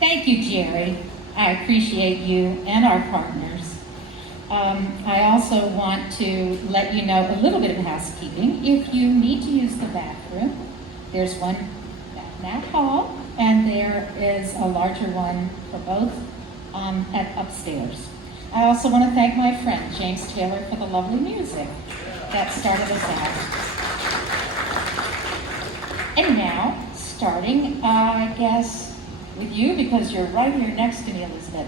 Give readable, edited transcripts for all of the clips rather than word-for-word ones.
Thank you, Jerry. I appreciate you and our partners. I also want to let you know a little bit of housekeeping. If you need to use the bathroom, there's one at that hall, and there is a larger one for both at upstairs. I also want to thank my friend, James Taylor, for the lovely music that started us out. And now, starting, I guess, with you, because you're right here next to me, Elizabeth.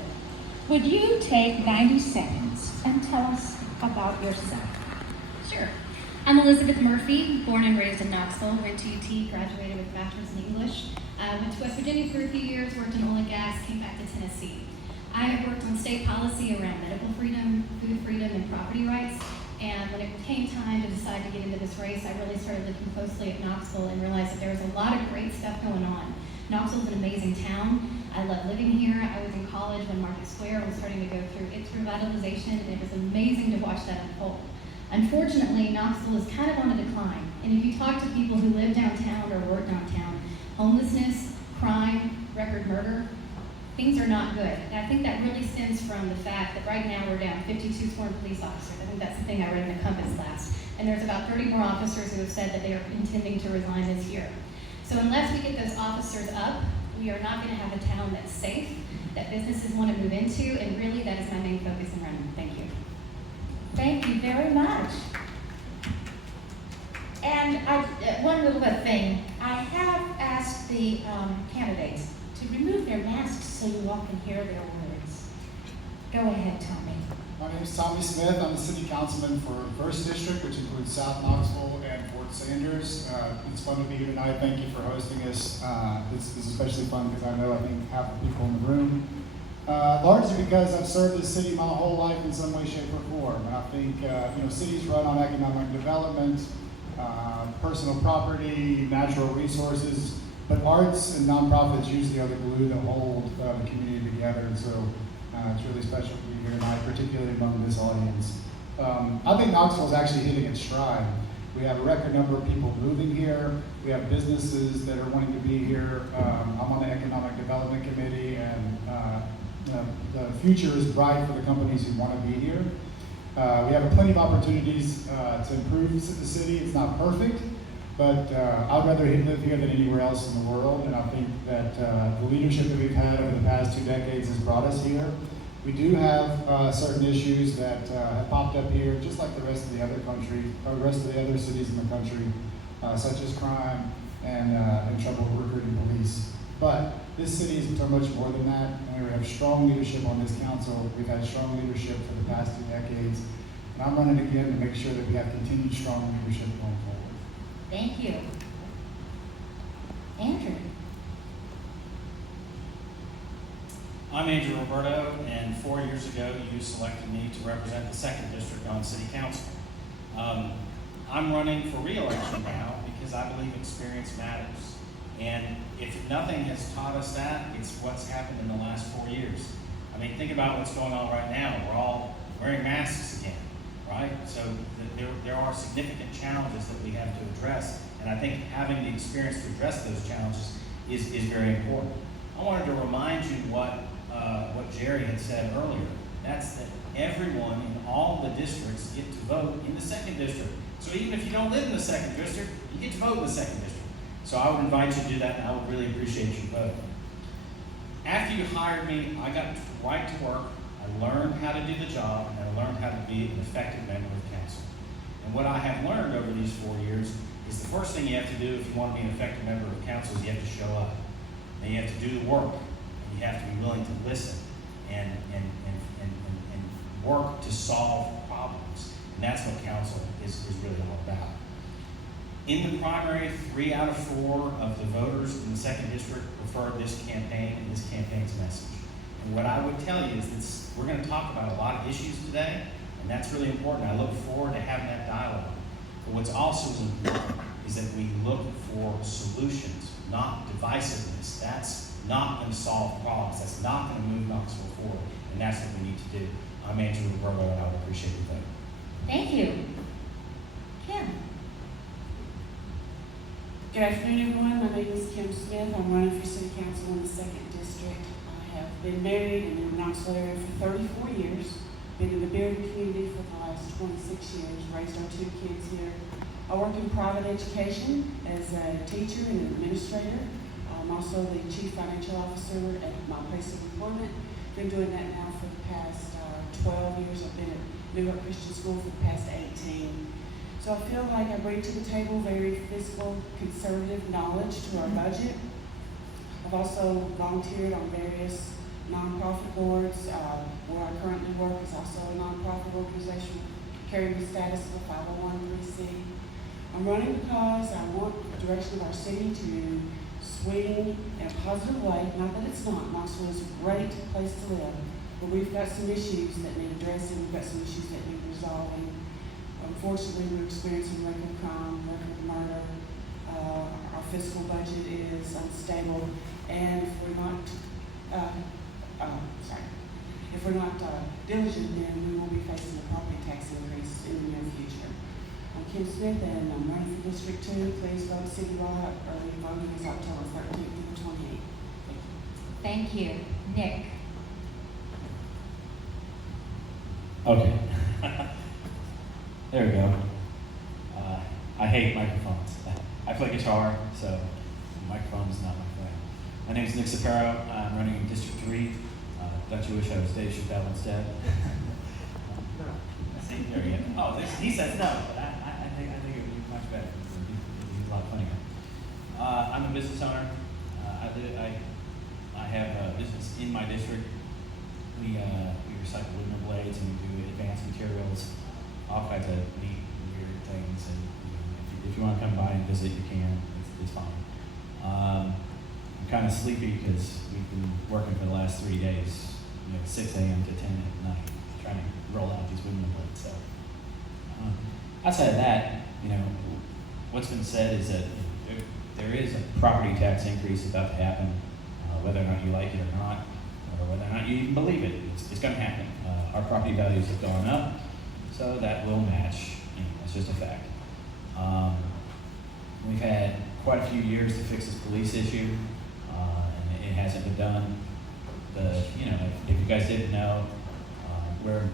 Would you take 90 seconds and tell us about yourself? Sure. I'm Elizabeth Murphy, born and raised in Knoxville, went to UT, graduated with a bachelor's in English. Went to West Virginia for a few years, worked in oil and gas, came back to Tennessee. I have worked on state policy around medical freedom, food freedom, and property rights. And when it came time to decide to get into this race, I really started looking closely at Knoxville and realized that there was a lot of great stuff going on. Knoxville is an amazing town. I love living here. I was in college when Market Square was starting to go through its revitalization, and it was amazing to watch that unfold. Unfortunately, Knoxville is kind of on a decline. And if you talk to people who live downtown or work downtown, homelessness, crime, record murder, things are not good. And I think that really stems from the fact that right now we're down 52 sworn police officers. I think that's the thing I read in the Compass last. And there's about 30 more officers who have said that they are intending to resign this year. So unless we get those officers up, we are not going to have a town that's safe, that businesses want to move into, and really that is my main focus in running. Thank you. Thank you very much. And one little thing, I have asked the candidates to remove their masks so you all can hear their words. Go ahead, Tommy. My name is Tommy Smith. I'm the city councilman for 1st District, which includes South Knoxville and Fort Sanders. It's fun to be here tonight. Thank you for hosting us. This is especially fun because I know I think half the people in the room. Largely because I've served this city my whole life in some way, shape, or form. And I think cities run on economic development, personal property, natural resources, but arts and nonprofits usually are the glue that hold the community together. And so it's really special to be here tonight, particularly among this audience. I think Knoxville is actually hitting its stride. We have a record number of people moving here. We have businesses that are wanting to be here. I'm on the Economic Development Committee, and the future is bright for the companies who want to be here. We have plenty of opportunities to improve the city. It's not perfect, but I'd rather live here than anywhere else in the world, and I think that the leadership that we've had over the past 2 decades has brought us here. We do have certain issues that have popped up here, just like the rest of the other country, or the rest of the other cities in the country, such as crime and trouble recruiting police. But this city is so much more than that, and we have strong leadership on this council. We've had strong leadership for the past 2 decades, and I'm running again to make sure that we have continued strong leadership going forward. Thank you. Andrew. I'm Andrew Roberto, and 4 years ago you selected me to represent the 2nd District on City Council. I'm running for re-election now because I believe experience matters. And if nothing has taught us that, it's what's happened in the last 4 years. I mean, think about what's going on right now. We're all wearing masks again, right? So there are significant challenges that we have to address, and I think having the experience to address those challenges is very important. I wanted to remind you what Jerry had said earlier. That's that everyone in all the districts get to vote in the 2nd District. So even if you don't live in the 2nd District, you get to vote in the 2nd District. So I would invite you to do that, and I would really appreciate your vote. After you hired me, I got right to work. I learned how to do the job, and I learned how to be an effective member of council. And what I have learned over these 4 years is the first thing you have to do if you want to be an effective member of council is you have to show up. And you have to do the work, and you have to be willing to listen and work to solve problems. And that's what council is really all about. In the primary, 3 out of 4 of the voters in the 2nd District preferred this campaign and this campaign's message. And what I would tell you is that we're going to talk about a lot of issues today, and that's really important. I look forward to having that dialogue. But what's also important is that we look for solutions, not divisiveness. That's not going to solve problems. That's not going to move Knoxville forward, and that's what we need to do. I'm Andrew Roberto, and I would appreciate your vote. Thank you. Kim. Good afternoon, everyone. My name is Kim Smith. I'm running for City Council in the 2nd District. Been married and in the Knoxville area for 34 years. Been in the Bearden community for the last 26 years. Raised our 2 kids here. I work in private education as a teacher and an administrator. I'm also the chief financial officer at my place of employment. Been doing that now for the past 12 years. I've been at New York Christian School for the past 18. So I feel like I bring to the table very fiscal, conservative knowledge to our budget. I've also volunteered on various nonprofit boards. Where I currently work is also a nonprofit organization carrying the status of a 501(c)(3). I'm running because I want the direction of our city to swing in a positive way. Not that it's not. Knoxville is a great place to live, but we've got some issues that need addressing. We've got some issues that need resolving. Unfortunately, we're experiencing record crime, record murder. Our fiscal budget is unstable, and if we're not diligent, then we will be facing a property tax increase in the near future. I'm Kim Smith, and I'm running for District 2. Please vote citywide. Early voting is October 13th through the 28th. Thank you. Thank you. Nick? Okay. There we go. I hate microphones. I play guitar, so the microphone is not my friend. My name is Nick Safaro. I'm running in District 3. Don't you wish I was Dave Chappelle instead? See, there we go. Oh, he says no, but I think it would be much better. It would be a lot funnier. I'm a business owner. I have a business in my district. We recycle aluminum blades and we do advanced materials, all kinds of neat, weird things. And if you want to come by and visit, you can. It's fine. I'm kind of sleepy because we've been working for the last 3 days, 6 a.m. to 10 at night, trying to roll out these aluminum blades. So outside of that, what's been said is that there is a property tax increase about to happen, whether or not you like it or not, or whether or not you even believe it. It's going to happen. Our property values have gone up, so that will match. It's just a fact. We've had quite a few years to fix this police issue, and it hasn't been done. If you guys didn't know, where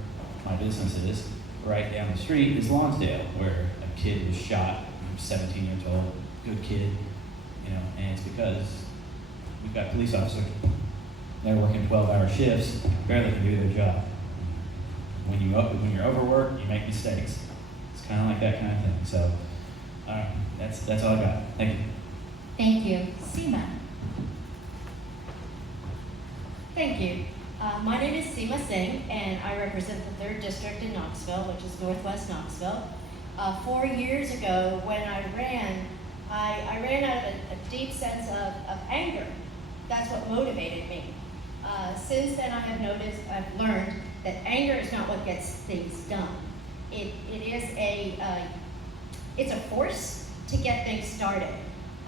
my business is, right down the street is Lonsdale, where a kid was shot. He was 17 years old, good kid, and it's because we've got police officers. They're working 12-hour shifts, barely can do their job. When you're overworked, you make mistakes. It's kind of like that kind of thing. So, that's all I got. Thank you. Thank you. Seema? Thank you. My name is Sumit Singh, and I represent the 3rd District in Knoxville, which is Northwest Knoxville. 4 years ago, when I ran out of a deep sense of anger. That's what motivated me. Since then, I've learned that anger is not what gets things done. It's a force to get things started.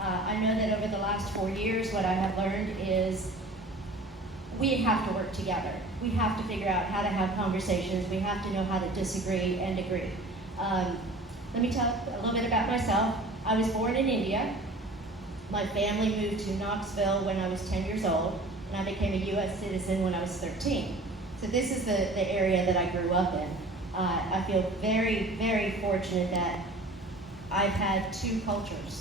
I know that over the last 4 years, what I have learned is we have to work together. We have to figure out how to have conversations. We have to know how to disagree and agree. Let me tell a little bit about myself. I was born in India. My family moved to Knoxville when I was 10 years old, and I became a U.S. citizen when I was 13. So this is the area that I grew up in. I feel very, very fortunate that I've had 2 cultures.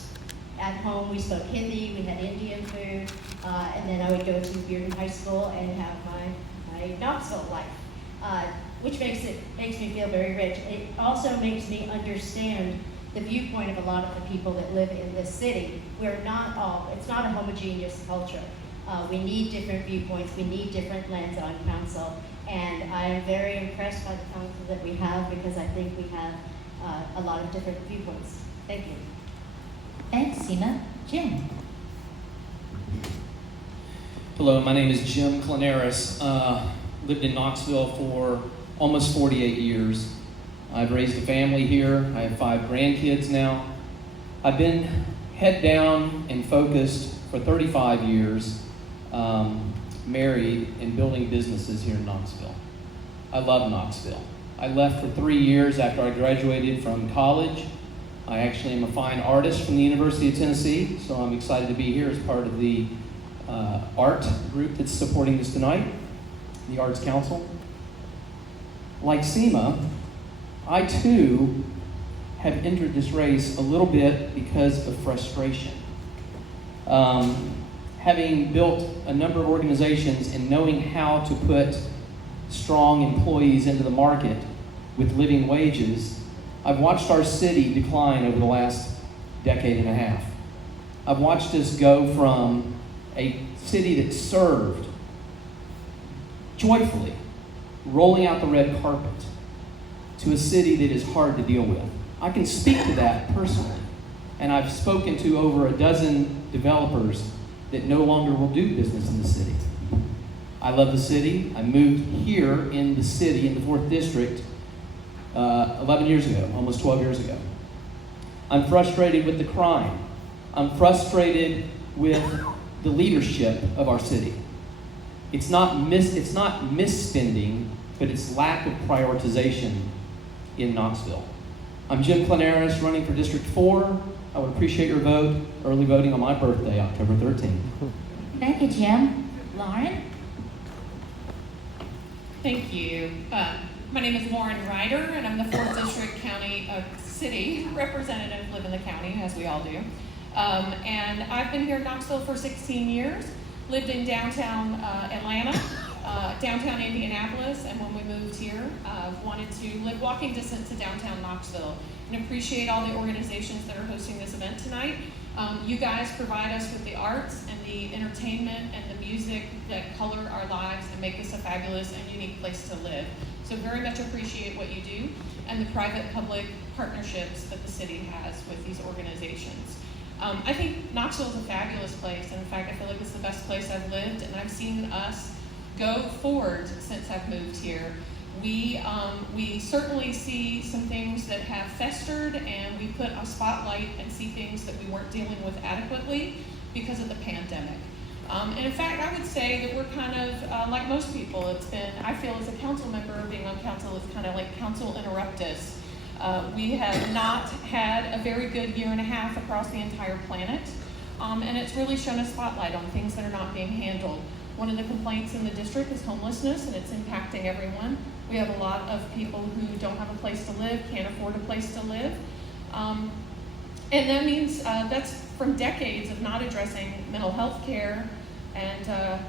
At home, we spoke Hindi, we had Indian food, and then I would go to Bearden High School and have my Knoxville life, which makes me feel very rich. It also makes me understand the viewpoint of a lot of the people that live in this city. It's not a homogeneous culture. We need different viewpoints, we need different lens on council, and I am very impressed by the council that we have because I think we have a lot of different viewpoints. Thank you. Thanks, Seema. Jim? Hello, my name is Jim Clinaris. Lived in Knoxville for almost 48 years. I've raised a family here. I have 5 grandkids now. I've been head down and focused for 35 years, married and building businesses here in Knoxville. I love Knoxville. I left for 3 years after I graduated from college. I actually am a fine artist from the University of Tennessee, so I'm excited to be here as part of the art group that's supporting this tonight, the Arts Council. Like Seema, I too have entered this race a little bit because of frustration. Having built a number of organizations and knowing how to put strong employees into the market with living wages, I've watched our city decline over the last decade and a half. I've watched us go from a city that served joyfully, rolling out the red carpet, to a city that is hard to deal with. I can speak to that personally, and I've spoken to over a dozen developers that no longer will do business in the city. I love the city. I moved here in the city, in the 4th District, 11 years ago, almost 12 years ago. I'm frustrated with the crime. I'm frustrated with the leadership of our city. It's not misspending, but it's lack of prioritization in Knoxville. I'm Jim Clinaris, running for District 4. I would appreciate your vote, early voting on my birthday, October 13th. Thank you, Jim. Lauren? Thank you. My name is Lauren Ryder, and I'm the 4th District City Representative, live in the county, as we all do. And I've been here in Knoxville for 16 years, lived in downtown Atlanta, downtown Indianapolis, and when we moved here, wanted to live walking distance to downtown Knoxville, and appreciate all the organizations that are hosting this event tonight. You guys provide us with the arts and the entertainment and the music that color our lives and make this a fabulous and unique place to live. So very much appreciate what you do and the private-public partnerships that the city has with these organizations. I think Knoxville is a fabulous place, and in fact, I feel like it's the best place I've lived, and I've seen us go forward since I've moved here. We certainly see some things that have festered, and we put a spotlight and see things that we weren't dealing with adequately because of the pandemic. And in fact, I would say that we're kind of like most people. It's been, I feel as a council member, being on council is kind of like council interruptus. We have not had a very good year and a half across the entire planet, and it's really shown a spotlight on things that are not being handled. One of the complaints in the district is homelessness, and it's impacting everyone. We have a lot of people who don't have a place to live, can't afford a place to live. And that means that's from decades of not addressing mental health care and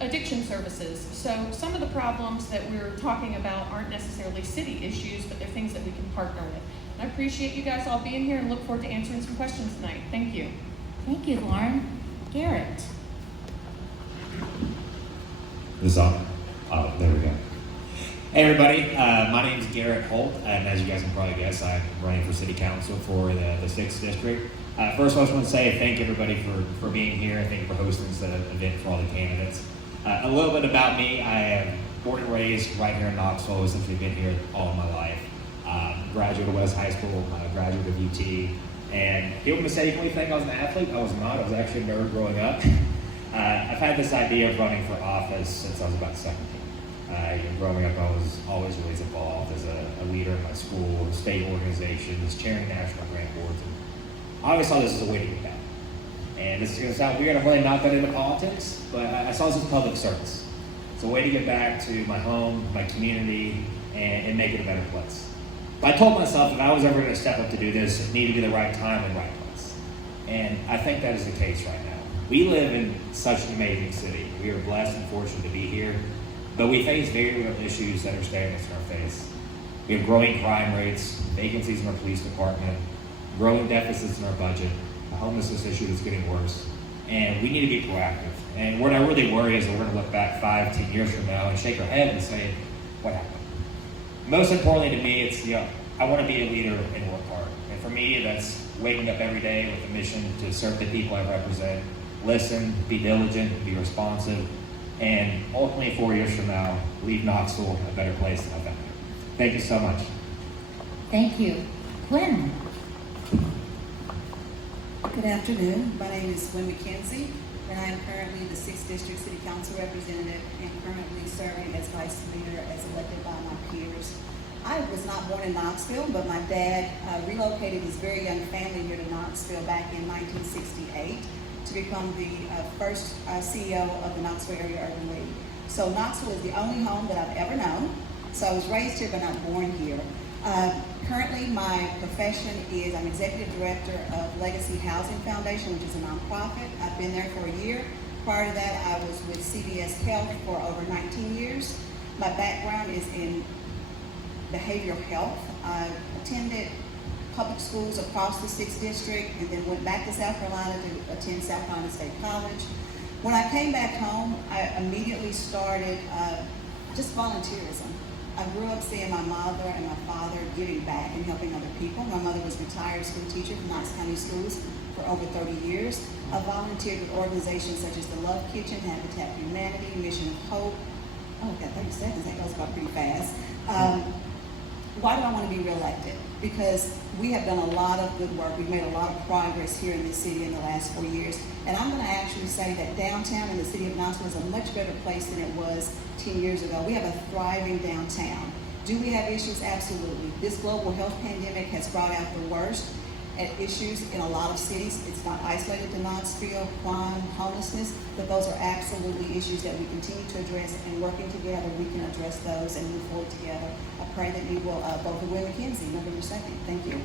addiction services. So some of the problems that we're talking about aren't necessarily city issues, but they're things that we can partner with. And I appreciate you guys all being here and look forward to answering some questions tonight. Thank you. Thank you, Lauren. Garrett? This is on. Oh, there we go. Hey everybody, my name is Garrett Holt, and as you guys can probably guess, I'm running for City Council for the 6th District. First, I just want to say thank everybody for being here. Thank you for hosting this event for all the candidates. A little bit about me: I am born and raised right here in Knoxville. Essentially been here all my life. Graduate of West High School, graduate of UT, and people mistakenly think I was an athlete. I was not. I was actually a nerd growing up. I've had this idea of running for office since I was about 17. Growing up, I was always involved as a leader in my school, state organizations, chairing national grant boards. And I always saw this as a way to get back. And this is going to sound weird, I'm really not that into politics, but I saw this as public service. It's a way to get back to my home, my community, and make it a better place. But I told myself if I was ever going to step up to do this, it needed to be the right time and right place. And I think that is the case right now. We live in such an amazing city. We are blessed and fortunate to be here, but we face very real issues that are staring us in our face. We have growing crime rates, vacancies in our police department, growing deficits in our budget, a homelessness issue that's getting worse, and we need to be proactive. And what I really worry is that we're going to look back 5-10 years from now and shake our head and say, what happened? Most importantly to me, it's, I want to be a leader and work hard. And for me, that's waking up every day with a mission to serve the people I represent, listen, be diligent, be responsive, and ultimately 4 years from now, leave Knoxville a better place than I found it. Thank you so much. Thank you. Gwen? Good afternoon. My name is Lynn McKenzie, and I am currently the 6th District City Council representative and currently serving as vice leader as elected by my peers. I was not born in Knoxville, but my dad relocated his very young family here to Knoxville back in 1968. to become the first CEO of the Knoxville Area Urban League. So Knoxville is the only home that I've ever known. So I was raised here but not born here. Currently, my profession is I'm executive director of Legacy Housing Foundation, which is a nonprofit. I've been there for a year. Prior to that, I was with CVS Health for over 19 years. My background is in behavioral health. I attended public schools across the 6th District and then went back to South Carolina to attend South Carolina State College. When I came back home, I immediately started just volunteerism. I grew up seeing my mother and my father giving back and helping other people. My mother was a retired school teacher from Knox County Schools for over 30 years. I volunteered with organizations such as the Love Kitchen, Habitat for Humanity, Mission of Hope. Oh, I've got 30 seconds, that goes by pretty fast. Why do I want to be reelected? Because we have done a lot of good work. We've made a lot of progress here in this city in the last 4 years. And I'm going to actually say that downtown in the city of Knoxville is a much better place than it was 10 years ago. We have a thriving downtown. Do we have issues? Absolutely. This global health pandemic has brought out the worst issues in a lot of cities. It's not isolated to Knoxville, crime, homelessness, but those are absolutely issues that we continue to address, and working together we can address those and move forward together. I pray that you will vote for Lynn McKenzie November 2nd. Thank you.